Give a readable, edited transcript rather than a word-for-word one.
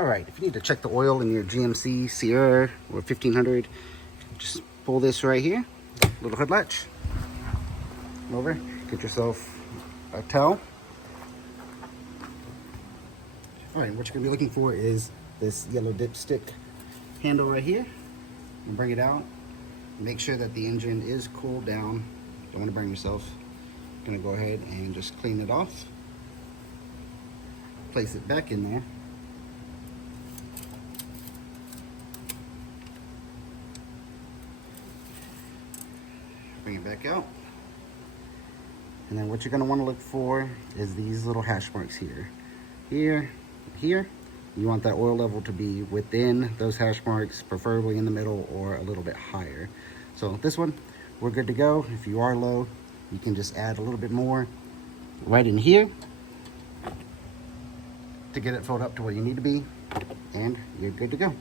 All right, if you need to check the oil in your GMC Sierra or 1500, just pull this right here, little hood latch, over, get yourself a towel. All right, what you're gonna be looking for is this yellow dipstick handle right here. And bring it out. Make sure that the engine is cooled down. Don't want to burn yourself. Gonna go ahead and just clean it off. Place it back in there. Bring it back out. And then what you're gonna want to look for is these little hash marks here. Here. You want that oil level to be within those hash marks, preferably in the middle or a little bit higher. So this one, we're good to go. If you are low, you can just add a little bit more right in here to get it filled up to where you need to be, and you're good to go.